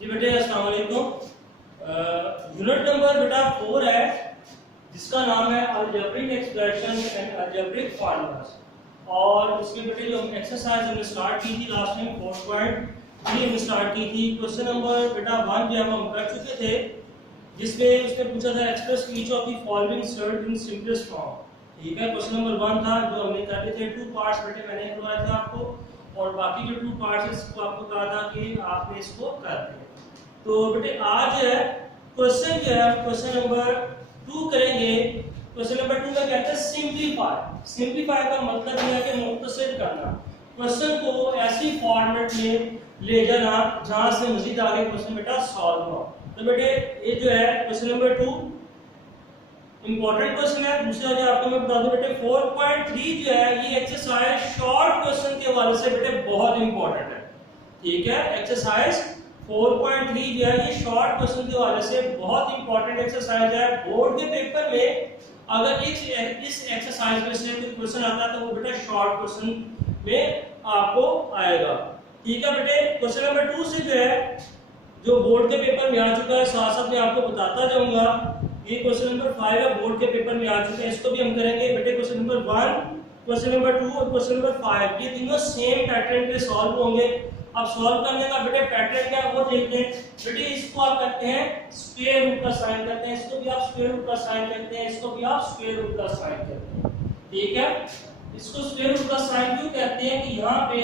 जी बेटे अस्सलाम वालेकुम। यूनिट नंबर बेटा 4 है जिसका नाम है algebraic expression and algebraic formulas. और इसमें बेटे जो एक्सरसाइज हमने स्टार्ट की थी लास्ट में 4.3 हमने स्टार्ट की थी। क्वेश्चन नंबर बेटा 1 जो हम कर चुके थे, जिसमें उसने पूछा था express each of the following surd in simplest form. ठीक है, क्वेश्चन नंबर 1 था जो हमने कर थे। 2 पार्ट्स बेटे मैंने करवाया था आपको, और बाकी जो 2 पार्ट्स इसको आपको कहा था कि आपने इसको कर दिया। तो बेटे आज जो है क्वेश्चन जो है क्वेश्चन नंबर 2 करेंगे। क्वेश्चन नंबर 2 में कहते हैं सिंपलीफाई। सिंपलीफाई का मतलब यह है कि मुख्तसर करना, क्वेश्चन को ऐसी फॉर्मेट में ले जाना जहां से मजीद आगे क्वेश्चन बेटा सॉल्व हो। तो बेटे ये जो है क्वेश्चन नंबर 2 इंपॉर्टेंट क्वेश्चन है। दूसरा जो आपको मैं बता दूं बेटे 4.3 जो है ये एक्सरसाइज शॉर्ट क्वेश्चन के हवाले से बेटे बहुत इंपॉर्टेंट है। ठीक है, एक्सरसाइज 4.3 जो है ये शॉर्ट क्वेश्चन के हवाले से बहुत इंपॉर्टेंट एक्सरसाइज है। बोर्ड के पेपर में अगर इस एक्सरसाइज में से कोई क्वेश्चन आता है तो वो बेटा शॉर्ट क्वेश्चन में आपको आएगा। ठीक है बेटे, क्वेश्चन नंबर 2 से जो है जो बोर्ड के पेपर में आ चुका है, साथ साथ मैं आपको बताता जाऊंगा। ये क्वेश्चन नंबर 5 है, बोर्ड के पेपर में आ चुके हैं, इसको भी हम करेंगे बेटे। क्वेश्चन नंबर 1, क्वेश्चन नंबर 2 और क्वेश्चन नंबर 5 ये तीनों सेम पैटर्न पे सॉल्व होंगे। अब सॉल्व करने का बेटे पैटर्न क्या है वो देखते हैं। बेटे इसको आप करते हैं स्क्वायर रूट का साइन करते हैं, इसको भी आप स्क्वायर रूट का साइन करते हैं, इसको भी आप स्क्वायर रूट का साइन करते हैं। ठीक है, इसको स्क्वायर रूट का साइन क्यों कहते हैं कि यहाँ पे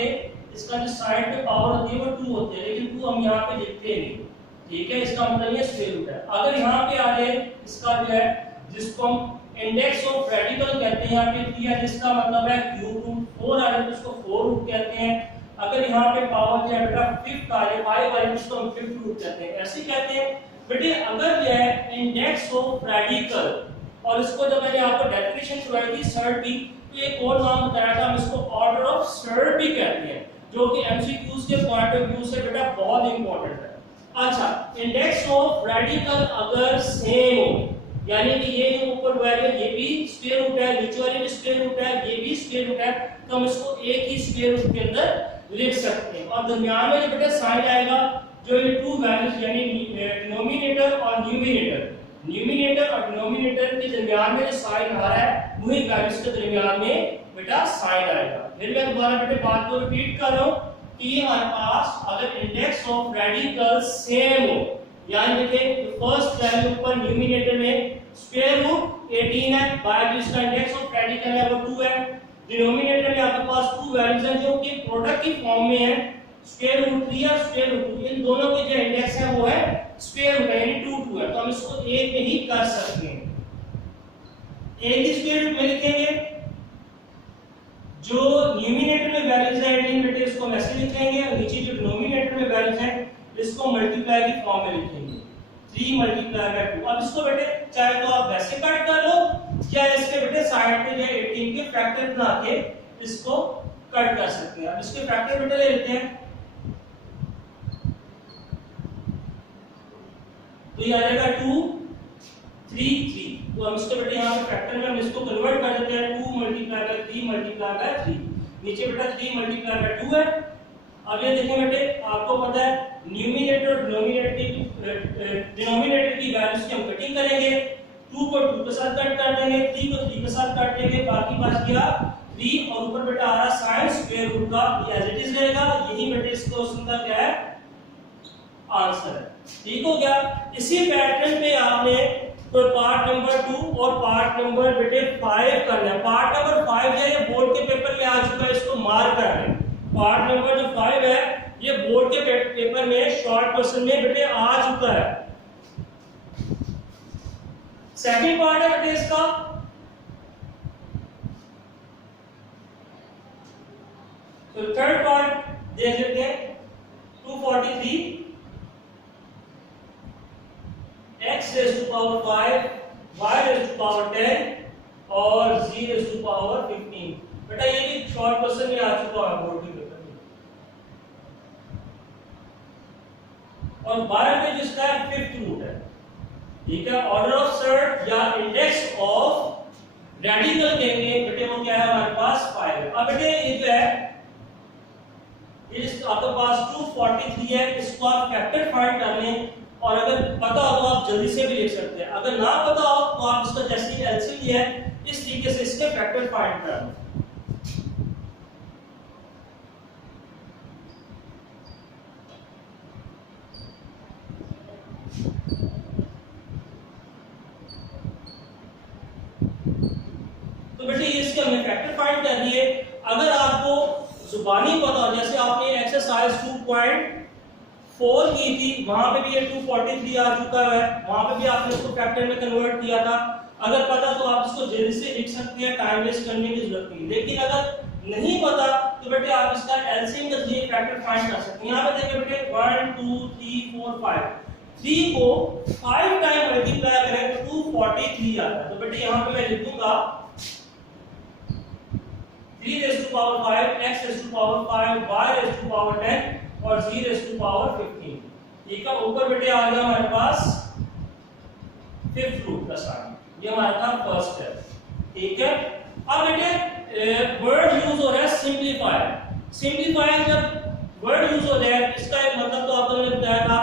इसका जो साइड पे पावर होती है वो 2 होती है, लेकिन 2 हम यहाँ पे लिखते नहीं। ठीक है, इसका मतलब ये स्क्वायर रूट है। अगर यहाँ पे आ जाए इसका जो है जिसको हम इंडेक्स ऑफ रेडिकल कहते हैं, यहाँ पे 3 है जिसका मतलब है क्यूब रूट, 4 आ जाए तो इसको 4 रूट कहते हैं। अगर यहाँ पे पावर जो है बेटा 5 आ जाए 5 आ जाए इसको हम 5 रूट कहते हैं, ऐसे कहते हैं बेटे। अगर जो है इंडेक्स ऑफ रेडिकल, और इसको जब मैंने आपको डेफिनेशन करवाई थी सर्ट की, तो एक और नाम बताया था, हम इसको ऑर्डर ऑफ सर्ट भी कहते हैं, जो कि एमसीक्यूज के पॉइंट ऑफ व्यू से बेटा बहुत इंपॉर्टेंट है। अच्छा, इंडेक्स ऑफ रेडिकल अगर सेम हो, यानी कि ये जो ऊपर वैल्यू ये भी स्क्वायर रूट है, नीचे वाली भी स्क्वायर रूट है, ये भी स्क्वायर रूट है, तो हम इसको एक ही स्क्वायर रूट के अंदर लिख सकते हैं। और दरमियान में जो बेटा साइन आएगा, जो ये 2 वैल्यूज यानी डिनोमिनेटर और न्यूमरेटर, न्यूमरेटर और डिनोमिनेटर के दरमियान में जो साइन आ रहा है वही वैल्यूज के दरमियान में बेटा साइन आएगा। फिर मैं दोबारा बेटे बात को रिपीट कर रहा हूं कि हमारे पास अगर इंडेक्स ऑफ रेडिकल सेम हो, यानी देखिए फर्स्ट वैल्यू पर न्यूमरेटर में स्क्वायर रूट 18 है, बाय जिसका इंडेक्स ऑफ रेडिकल है वो 2 है। डिनोमिनेटर में आपके पास 2 वैल्यूज हैं जो कि प्रोडक्ट की फॉर्म में है, स्क्वायर रूट 3 और स्क्वायर रूट 2। इन दोनों के जो इंडेक्स है वो है स्क्वायर रूट यानी 2 है, तो हम इसको एक में ही कर सकते हैं। एक ही स्क्वायर रूट में लिखेंगे, जो न्यूमरेटर में वैल्यूज है 18 बेटे इसको हम ऐसे लिखेंगे, और नीचे जो डिनोमिनेटर में वैल्यूज है इसको मल्टीप्लाई की फॉर्म में लिखेंगे 3 मल्टीप्लाई बाय 2। अब इसको बेटे चाहे तो आप वैसे कट कर लो, या इसके बेटे साइड पे जो 18 के फैक्टर बना के इसको कट कर सकते हैं। अब इसके फैक्टर बेटे ले लेते हैं, तो ये आ जाएगा 2 3 3। तो हम इसको बेटे यहाँ पे फैक्टर में हम इसको कन्वर्ट कर देते हैं, 2 मल्टीप्लाई बाय 3 मल्टीप्लाई बाय 3, नीचे बेटा 3 मल्टीप्लाई बाय 2 है। अब ये देखें बेटे, आपको पता है न्यूमरेटर और डिनोमिनेटर की वैल्यूज की हम कटिंग करेंगे। 2 को 2 के साथ कट कर देंगे, 3 को 3 के साथ काट देंगे, बाकी बच गया 3, और ऊपर बेटा आ रहा साइन स्क्वायर रूट का, ये एज इट इज रहेगा। यही बेटे इस क्वेश्चन का क्या है आंसर है। ठीक हो गया। इसी पैटर्न पे आपने तो पार्ट नंबर 2 और पार्ट नंबर बेटे 5 करना है। पार्ट नंबर 5 जो है बोर्ड के पेपर में आ चुका है, इसको मार्क करना है। पार्ट नंबर जो 5 है ये बोर्ड के पेपर में शॉर्ट क्वेश्चन में बेटे आ चुका है। सेकंड पार्ट है बेटे इसका, तो थर्ड पार्ट देख लेते हैं। 243 x raised to power 5 y raised to power 10 और z raised to power 15। बेटा ये भी शॉर्ट क्वेश्चन में आ चुका है बोर्ड के पेपर में। और 12 में जिसका है 5th रूट है। ठीक है, ऑर्डर ऑफ सर्ट या इंडेक्स ऑफ रेडिकल कहेंगे बेटे, वो क्या है हमारे पास 5 है। अब बेटे ये जो है ये आपके पास 243 है, इसको आप फैक्टर फाइंड कर लें, और अगर पता हो तो आप जल्दी से भी लिख सकते हैं, अगर ना पता हो तो आप इसका जैसे एलसीएम लिया है इस तरीके से इसके फैक्टर फाइंड कर लें। तो बेटे ये इसके हमने फैक्टर फाइंड कर दिए। अगर आपको जुबानी पता हो, जैसे आपने एक्सरसाइज 2.4 की थी, वहां पे भी ये 243 आ चुका है, वहां पे भी आपने इसको फैक्टर में कन्वर्ट किया था, अगर पता तो आप इसको जल्दी से लिख सकते हैं, टाइम वेस्ट करने की जरूरत नहीं। लेकिन अगर नहीं पता तो बेटे आप इसका एलसीएम के जरिए फैक्टर फाइंड कर सकते हैं। यहां पे देखिए बेटे 1 2 3 4 5, 3 को 5 टाइम मल्टीप्लाई करें तो 243 आता है। तो बेटे यहां पे मैं लिख दूंगा 3 raised to power 5, x raised to power 5, y raised to power 10 और z raised to power 15। ठीक है, ऊपर बेटे आ गया हमारे पास फिफ्थ रूट का साइन, ये हमारा था फर्स्ट है। ठीक है, अब बेटे वर्ड यूज हो रहा है सिंपलीफायर। सिंपलीफायर जब वर्ड यूज हो रहा है, इसका एक मतलब तो आपको मैंने बताया था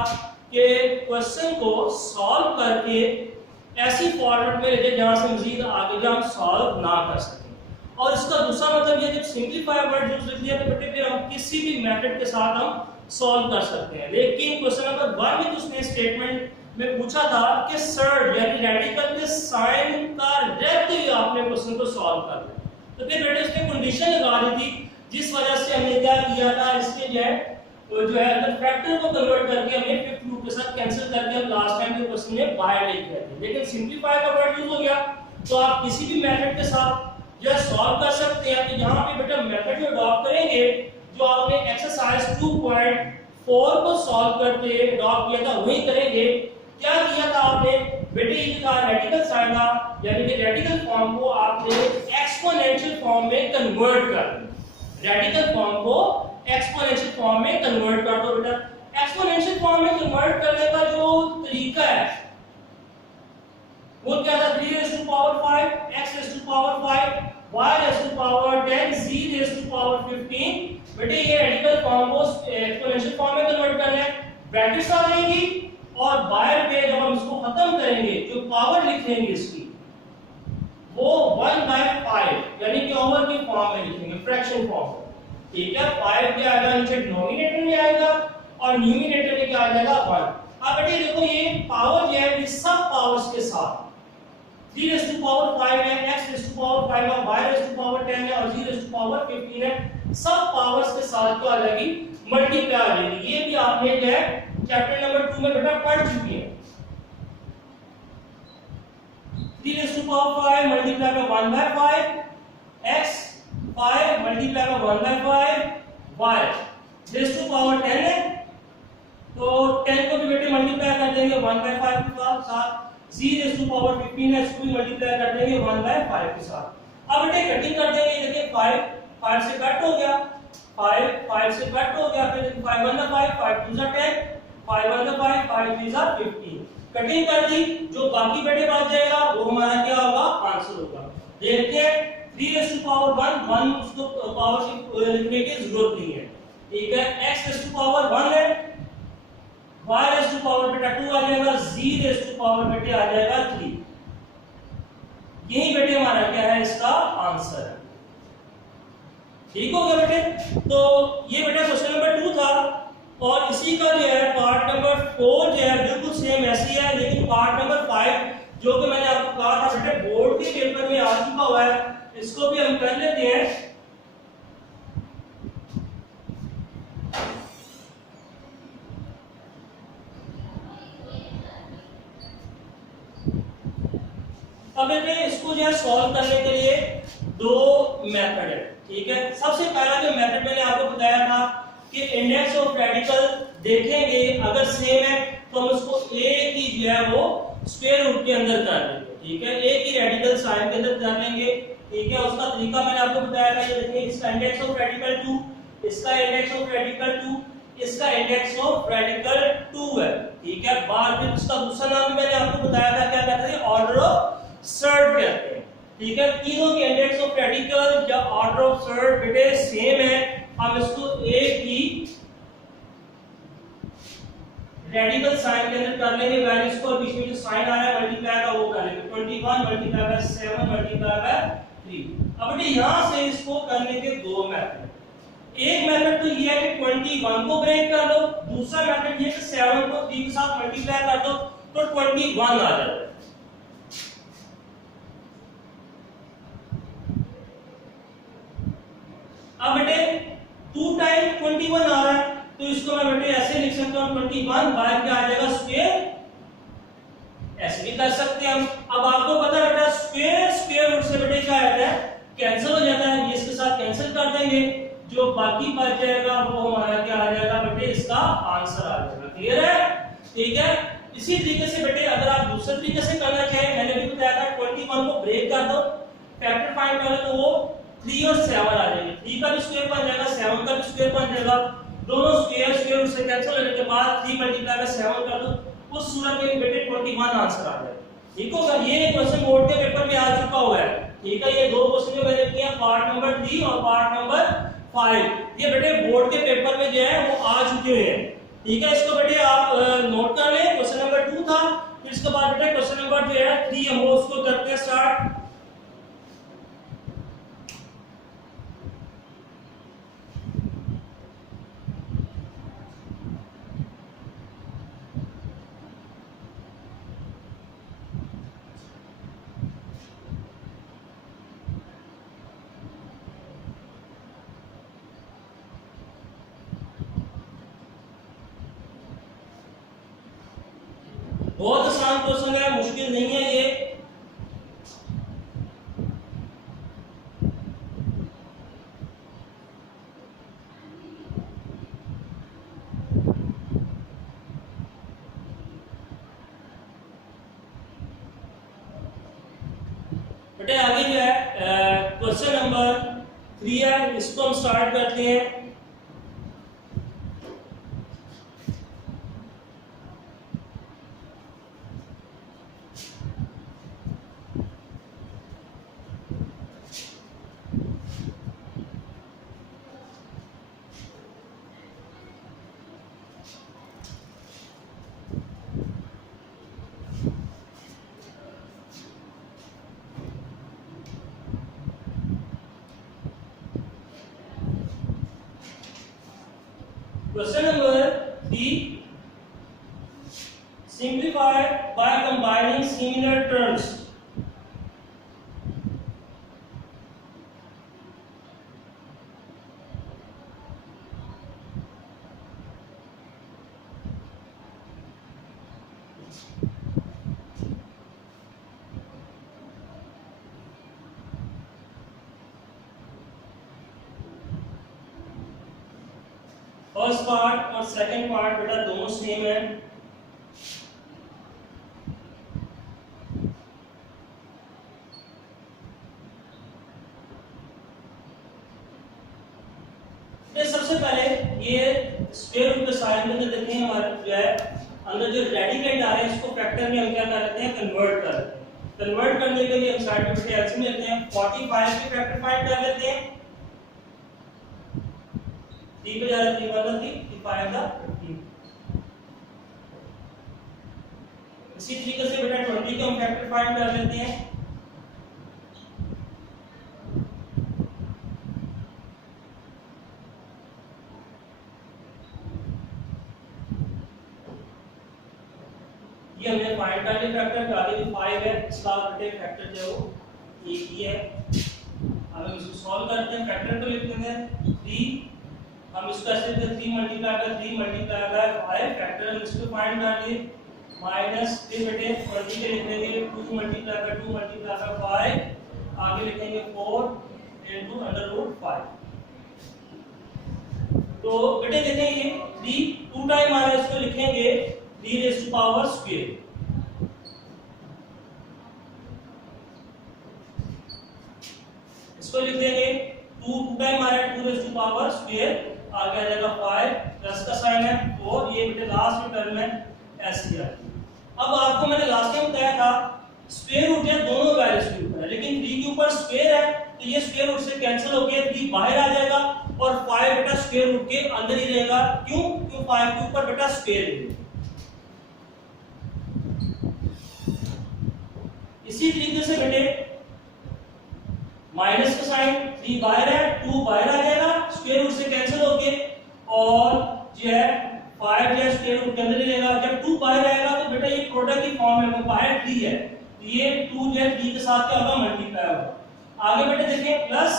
कि क्वेश्चन को सॉल्व करके ऐसी फॉर्मेट में लेके जहां से मजीद आगे हम सॉल्व ना कर सकें। और इसका दूसरा मतलब ये जब सिंपलीफाई वर्ड यूज लिख दिया तो बेटे फिर हम किसी भी मेथड के साथ हम सॉल्व कर सकते हैं। लेकिन क्वेश्चन नंबर 1 में उसने स्टेटमेंट में पूछा था कि सर्ड यानी रेडिकल के साइन का डायरेक्टली आपने क्वेश्चन को सॉल्व कर लिया, तो फिर बेटे उसने कंडीशन लगा दी थी, जिस वजह से हमने क्या किया था, इसके जो है अगर फैक्टर को कन्वर्ट करके हमने फिफ्थ रूट के साथ कैंसिल करके हम लास्ट टाइम के क्वेश्चन में बाय लिख रहे थे। लेकिन सिंपलीफाई का वर्ड यूज हो गया तो आप किसी भी मेथड के साथ जो सॉल्व कर सकते हैं। तो यहाँ पे बेटा मेथड जो अडॉप्ट करेंगे, जो आपने एक्सरसाइज 2.4 को सॉल्व करके अडॉप्ट किया था वही करेंगे। क्या किया था आपने बेटे, ये था रेडिकल साइन था, यानी कि रेडिकल फॉर्म को आपने एक्सपोनेंशियल फॉर्म में कन्वर्ट कर दिया। रेडिकल फॉर्म को एक्सपोनेंशियल फॉर्म में कन्वर्ट कर दो बेटा। एक्सपोनेंशियल फॉर्म में कन्वर्ट करने का जो तरीका है वो क्या था, 3 raised to power 5, x raised to power 5, y raised to power 10, z raised to power 15। बेटे ये रेडिकल फॉर्म को एक्सपोनेंशियल फॉर्म में कन्वर्ट करना है, ब्रैकेट्स आ जाएंगी और बाहर पे जब हम इसको खत्म करेंगे जो पावर लिखेंगे इसकी वो 1/5 यानी कि ओवर की फॉर्म में लिखेंगे, फ्रैक्शन फॉर्म। ठीक है, 5 क्या आएगा नीचे डिनोमिनेटर में आएगा और न्यूमरेटर में क्या आ जाएगा 1। अब बेटे देखो ये पावर जो है ये सब पावर्स के साथ 3 raised to power 5 है, x raised to power 5 है, y raised to power 10 है और z raised to power 15 है, सब पावर्स के साथ क्या आ जाएगी, मल्टीप्लाई आ जाएगी। ये भी आपने जो है चैप्टर नंबर 2 में बेटा पढ़ चुके हैं। 3 raised to power 5 मल्टीप्लाई में 1/5, x 5 मल्टीप्लाई में 1/5, y raised to power 10 है तो 10 को भी बेटे मल्टीप्लाई कर देंगे 1/5 के साथ, z raised to power 15 है इसको भी मल्टीप्लाई कर देंगे 1/5 के साथ। अब बेटे कटिंग कर देंगे, ये देखिए 5 से कट हो गया, 5 से कट हो गया, फिर 5 1 5 5 2 10, 5 1 5 5 3 15, कटिंग कर दी, जो बाकी बेटे बच जाएगा वो हमारा क्या होगा, आंसर होगा। देखते हैं 3 raised to power 1 उसको पावर लिखने की जरूरत नहीं है। ठीक है, x raised to power 1 है, y raised to power बेटा 2 आ जाएगा, z raised to power बेटे आ जाएगा 3। यही बेटे हमारा क्या है, इसका आंसर है। ठीक हो गया बेटे। तो ये बेटा क्वेश्चन नंबर 2 था और इसी का जो है पार्ट नंबर 4 जो है बिल्कुल सेम ऐसी है, लेकिन पार्ट नंबर 5 जो कि मैंने आपको कहा था बेटे बोर्ड के पेपर में आ चुका हुआ है, इसको भी हम कर लेते हैं। अब बेटे इसको जो है सॉल्व करने के लिए दो मेथड है। ठीक है, सबसे पहला जो मेथड मैंने आपको बताया था कि इंडेक्स ऑफ रेडिकल देखेंगे, अगर सेम है तो हम उसको एक ही जो है वो स्क्वायर रूट के अंदर कर लेंगे। ठीक है, एक ही रेडिकल साइन के अंदर कर लेंगे। ठीक है, उसका तरीका मैंने आपको बताया था, ये देखिए इसका इंडेक्स ऑफ रेडिकल 2, इसका इंडेक्स ऑफ रेडिकल 2, इसका इंडेक्स ऑफ रेडिकल 2 है। ठीक है, बाद में इसका दूसरा नाम भी मैंने आपको बताया था, क्या कहते हैं, ऑर्डर ऑफ सर्ड कहते हैं। ठीक है, तीनों के इंडेक्स ऑफ रेडिकल या ऑर्डर ऑफ सर्ड बेटे सेम है, हम इसको एक ही रेडिकल साइन के अंदर कर लेंगे वैल्यूज को, और बीच में जो साइन आ रहा है मल्टीप्लाई का वो कर लेंगे, 21 मल्टीप्लाई बाय 7 मल्टीप्लाई बाय 3। अब बेटे यहां से इसको करने के दो मेथड, एक मेथड तो ये है कि 21 को ब्रेक कर दो, दूसरा मेथड ये कि 7 को 3 के साथ मल्टीप्लाई कर दो तो 21 आ जाता है। अब बेटे 2 टाइम 21 आ रहा है तो इसको मैं बेटे ऐसे लिख सकता हूं 21 बाय क्या आ जाएगा स्क्वायर, ऐसे भी कर सकते हैं हम। अब आपको पता बेटा स्क्वायर स्क्वायर रूट से बेटे क्या आता है कैंसिल हो जाता है, ये इसके साथ कैंसिल कर देंगे, जो बाकी बच जाएगा वो हमारा क्या आ जाएगा बेटे इसका आंसर आ जाएगा। क्लियर है? ठीक है। इसी तरीके से बेटे अगर आप दूसरे तरीके से करना चाहें, मैंने भी बताया था 21 को ब्रेक कर दो, फैक्टर फाइंड करो तो वो 3 और 7 आ जाएंगे, 3 का भी स्क्वायर बन जाएगा 7 का भी स्क्वायर बन जाएगा, दोनों स्क्वायर स्क्वायर रूट से कैंसिल होने के बाद 3 मल्टीप्लाई बाय 7 कर दो, उस सूरत में बेटे 21 आंसर आ जाएगा। ठीक होगा? ये क्वेश्चन बोर्ड के पेपर में आ चुका हुआ है। ठीक है, ये दो क्वेश्चन जो मैंने किए पार्ट नंबर 3 और पार्ट नंबर 5, ये बेटे बोर्ड के पेपर में जो है वो आ चुके हैं। ठीक है, इसको बेटे आप नोट कर लें। क्वेश्चन नंबर 2 था, फिर इसके बाद बेटे क्वेश्चन नंबर जो है 3 हम उसको करते हैं स्टार्ट। बहुत आसान क्वेश्चन है, मुश्किल नहीं है ये। बेटे आगे जो है क्वेश्चन नंबर 3 है, इसको हम स्टार्ट करते हैं। Question number 3, simplify by combining similar terms. First part और सेकंड पार्ट बेटा दोनों सेम है। सबसे पहले ये स्क्वायर रूट के साइड में अंदर देखें, हमारे जो है अंदर जो रेडिकेंड आ रहे हैं इसको फैक्टर में हम क्या कर लेते हैं कन्वर्ट कर लेते हैं। कन्वर्ट करने के लिए हम साइड में बेटे एलसीएम लेते हैं, 45 के फैक्टर फाइंड कर लेते हैं। 3 पे जा रहा है 3 बदल 3 5 दा 15। इसी तरीके से बेटा 20 के हम फैक्टर फाइंड कर लेते हैं। ये हमने फाइंड कर लिया फैक्टर, आगे भी 5 है, इसका बेटे फैक्टर जो है वो एक ही है। अब हम इसको सॉल्व करते हैं, फैक्टर को लिखते हैं 3, हम इसको ऐसे लिखते हैं 3 multiply by 3 multiply by 5, factor हम इसको फाइंड कर लिए माइनस फिर बेटे 20 के लिखने के लिए 2 मल्टीप्लाई बाय 2 मल्टीप्लाई बाय 5, आगे लिखेंगे 4 इनटू √5। तो बेटे देखें ये 3 2 टाइम आ रहा है, इसको लिखेंगे 3 रेज़ टू पावर स्क्वायर। इसको लिख देंगे 2 टाइम आ रहा है 2 रेज़ टू पावर स्क्वायर, आगे आ जाएगा 5 प्लस का साइन है 4, ये बेटे लास्ट में टर्म है ऐसे ही आती है। अब आपको मैंने लास्ट टाइम बताया था स्क्वायर रूट है दोनों वैल्यूज के ऊपर है, लेकिन 3 के ऊपर स्क्वायर है तो ये स्क्वायर रूट से कैंसिल होकर 3 बाहर आ जाएगा और 5 बेटा स्क्वायर रूट के अंदर ही रहेगा। क्यों? क्यों 5 के ऊपर बेटा स्क्वायर है। इसी तरीके से बेटे माइनस का साइन 3 बाहर है, 2 बाहर आ जाएगा, स्क्वायर रूट से कैंसिल होके, और जो है 5 जो है स्क्वायर रूट के अंदर ही रहेगा। जब 2 बाहर आएगा तो बेटा ये प्रोडक्ट की फॉर्म है, वो बाहर 3 है, ये 2 जो है 3 के साथ क्या होगा? मल्टीप्लाई होगा। आगे बेटे देखें प्लस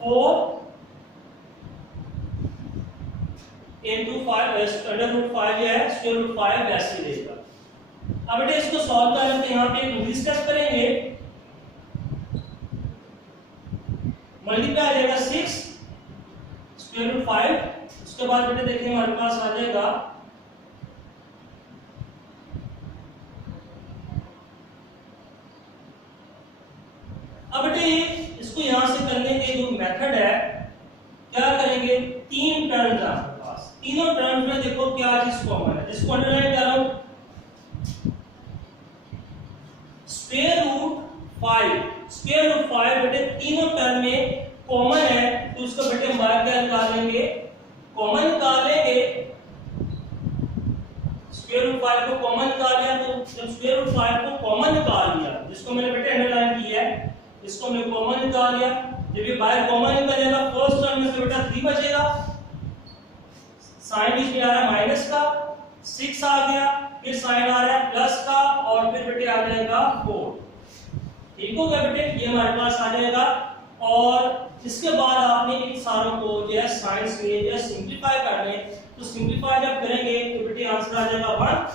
4 into 5 अंडर रूट 5 जो है स्क्वायर रूट 5 ऐसे रहेगा। अब बेटे इसको सॉल्व करें तो यहाँ पे एक इजी स्टेप करेंगे, मल्टीप्लाई आ जाएगा 6 स्क्वायर रूट 5। उसके बाद बेटे देखेंगे हमारे पास आ जाएगा अब बेटे इसको यहां से करने के जो मेथड है, क्या करेंगे? 3 टर्म्स है आपके पास, तीनों टर्म्स में देखो क्या चीज कॉमन है, जिसको अंडरलाइन कर रहा हूं। स्क्वायर रूट 5 बेटे तीनों टर्म में कॉमन है, तो उसको बेटे हम बाहर क्या निकाल लेंगे? कॉमन निकाल लेंगे। स्क्वायर रूट 5 को कॉमन निकाल लिया, तो जब स्क्वायर रूट 5 को कॉमन निकाल लिया, जिसको मैंने बेटे अंडरलाइन किया है, इसको हमने कॉमन निकाल लिया। जब ये बाहर कॉमन निकलेगा, फर्स्ट टर्म में से बेटा 3 बचेगा, साइन बीच में आ रहा है माइनस का, 6 आ गया, फिर साइन आ रहा है प्लस का, और फिर बेटे आ जाएगा 4। ठीक हो गया बेटे, ये हमारे पास आ जाएगा। और इसके बाद आपने इन सारों को जो है साइंस में जो है सिंपलीफाई करने, तो सिंपलीफाई जब करेंगे तो बेटे आंसर आ जाएगा 1।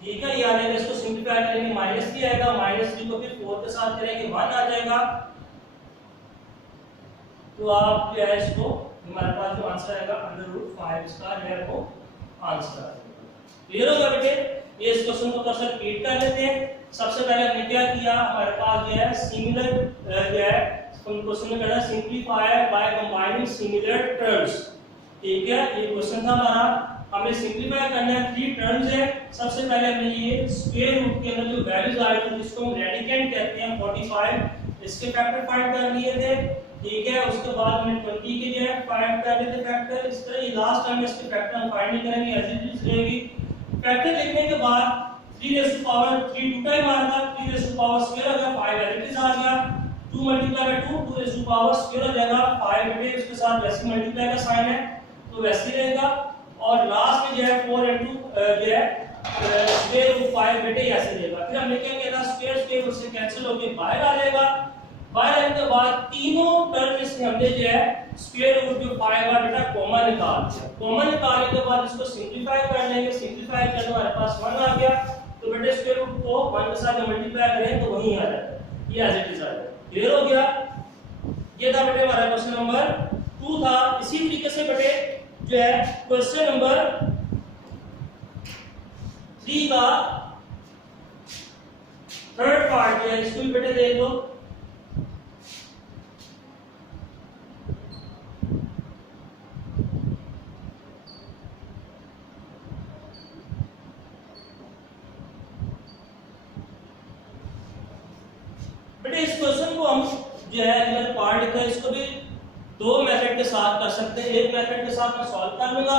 ठीक है, ये आ जाएगा। इसको सिंपलीफाई करेंगे -3 आएगा, -3 को फिर 4 के साथ करेंगे 1 आ जाएगा। तो आप जो है इसको हमारे पास जो आंसर आएगा अंडर रूट 5 इसका जो है वो आंसर आ जाएगा। क्लियर हो गया बेटे? ये इस क्वेश्चन को थोड़ा सा रिपीट कर लेते हैं। सबसे पहले हमने क्या किया, हमारे पास जो है सिमिलर जो है क्वेश्चन में करना simplify by combining similar terms. ठीक है, ये क्वेश्चन था हमारा। हमें सिंपलीफाई करना है, 3 टर्म्स है। सबसे पहले हमने ये स्क्वायर रूट के अंदर जो वैल्यूज आए थे, जिसको हम रेडिकेंड कहते हैं, 45, इसके फैक्टर फाइंड कर लिए थे। ठीक है, उसके बाद हमने 20 के जो है फाइंड कर लिए थे फैक्टर। इस तरह ये लास्ट टाइम इसके फैक्टर हम फाइंड नहीं करेंगे, एज इट इज रहेगी। फैक्टर लिखने के बाद 3 रेज़ टू पावर 3 2 टाइम आ रहा था, 3 रेज़ टू पावर स्क्वायर आ गया, 5 एज इट इज आ गया। 2 multiply by 2 2 raise to power square हो जाएगा, 5 बेटे इसके साथ वैसे मल्टीप्लाई का साइन है तो वैसे ही रहेगा। और लास्ट में जो है 4 into जो है स्क्वायर रूट 5 बेटे ऐसे रहेगा। फिर हमने क्या किया था, स्क्वायर रूट से कैंसिल होकर बाहर आ जाएगा। बाहर आने के बाद तीनों टर्म से हमने जो है स्क्वायर रूट जो 5 है बेटा कॉमन निकाल दिया। कॉमन निकालने के बाद इसको सिंपलीफाई कर लेंगे, सिंपलीफाई करने हमारे पास 1 आ गया, तो बेटे स्क्वायर रूट को 1 के साथ मल्टीप्लाई करें तो वही आ जाएगा, ये एज इट इज आ जाएगा। क्लियर हो गया? ये था बेटे हमारा क्वेश्चन नंबर 2 था। इसी तरीके से बेटे जो है क्वेश्चन नंबर 3 का थर्ड पार्ट जो है, इसको भी बेटे देख लो। बेटे इस क्वेश्चन को हम जो है पार्ट का इसको भी 2 मेथड के साथ कर सकते हैं। एक मेथड के साथ मैं सॉल्व कर लूंगा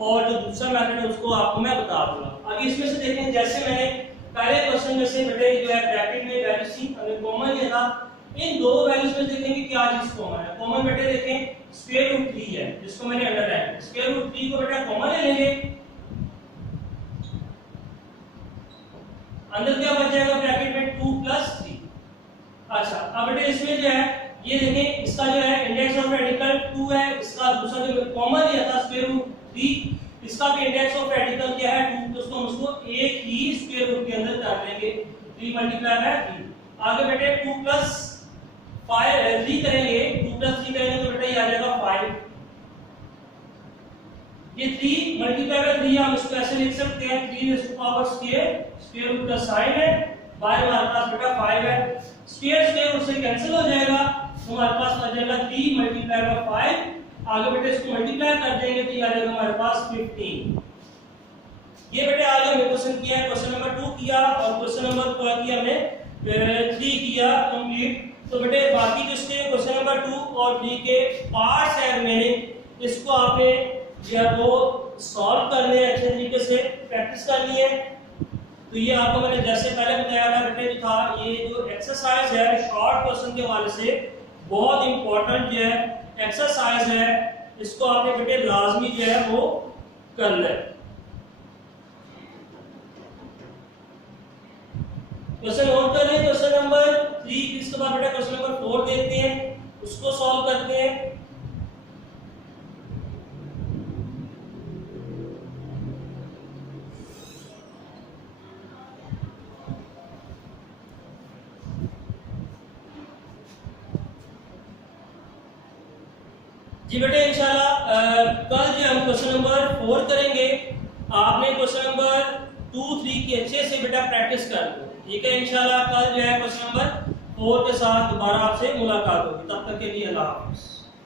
और जो दूसरा मेथड है उसको आपको मैं बता दूंगा। अब इसमें से देखें, जैसे मैंने पहले क्वेश्चन में से बेटे जो है ब्रैकेट में वैल्यू सी हमें कॉमन लिया था, इन 2 वैल्यूज में देखेंगे क्या चीज कॉमन है। कॉमन बेटे देखें स्क्वायर रूट 3 है, जिसको मैंने अंडरलाइन किया। स्क्वायर रूट 3 को बेटा कॉमन ले लेंगे, अंदर क्या बच जाएगा ब्रैकेट में 2 + 3। अच्छा, अब बेटे इसमें जो है ये देखें, इसका जो है इंडेक्स ऑफ रेडिकल 2 है, इसका दूसरा जो कॉमन लिया था स्क्वायर रूट 3, इसका भी इंडेक्स ऑफ रेडिकल क्या है 2, दोस्तों हम उसको एक ही स्क्वायर रूट के अंदर कर लेंगे, 3 × 3। आगे बेटे 2 + 5 3 करेंगे, 2 + 3 करेंगे तो बेटा ये आ जाएगा 5। ये 3 × 3 हम इसको ऐसे लिख सकते हैं, 3 स्क्वायर रूट का साइन है, बाहर हमारे पास बेटा 5 है, स्क्वायर रूट से कैंसिल हो जाएगा, तो हमारे पास आ जाएगा 3 × 5। आगे बेटे इसको मल्टीप्लाई कर देंगे तो ये आ जाएगा हमारे पास 15। ये बेटे आगे हमने क्वेश्चन किया है, क्वेश्चन नंबर 2 किया और क्वेश्चन नंबर 4 किया हमने 3 किया कंप्लीट। तो बेटे बाकी जो इसके क्वेश्चन नंबर 2 और 3 के पार्ट्स है रिमेनिंग, इसको आपने जो है वो सॉल्व करने हैं, अच्छे तरीके से प्रैक्टिस करनी है। तो ये आपको मैंने जैसे पहले बताया था बेटे, जो था ये जो एक्सरसाइज है शॉर्ट क्वेश्चन के हवाले से बहुत इंपॉर्टेंट जो है एक्सरसाइज है, इसको आपने बेटे लाजमी जो है वो करना है। क्वेश्चन नोट कर लें, क्वेश्चन नंबर 3, इसके बाद बेटा क्वेश्चन नंबर 4 देखते हैं, उसको सॉल्व करते हैं। जी बेटे इंशाल्लाह कल जो हम क्वेश्चन नंबर 4 करेंगे, आपने क्वेश्चन नंबर 2, 3 की अच्छे से बेटा प्रैक्टिस कर लो, ठीक है। इंशाल्लाह कल जो है क्वेश्चन नंबर 4 के साथ दोबारा आपसे मुलाकात होगी, तब तक के लिए अल्लाह हाफ़िज़।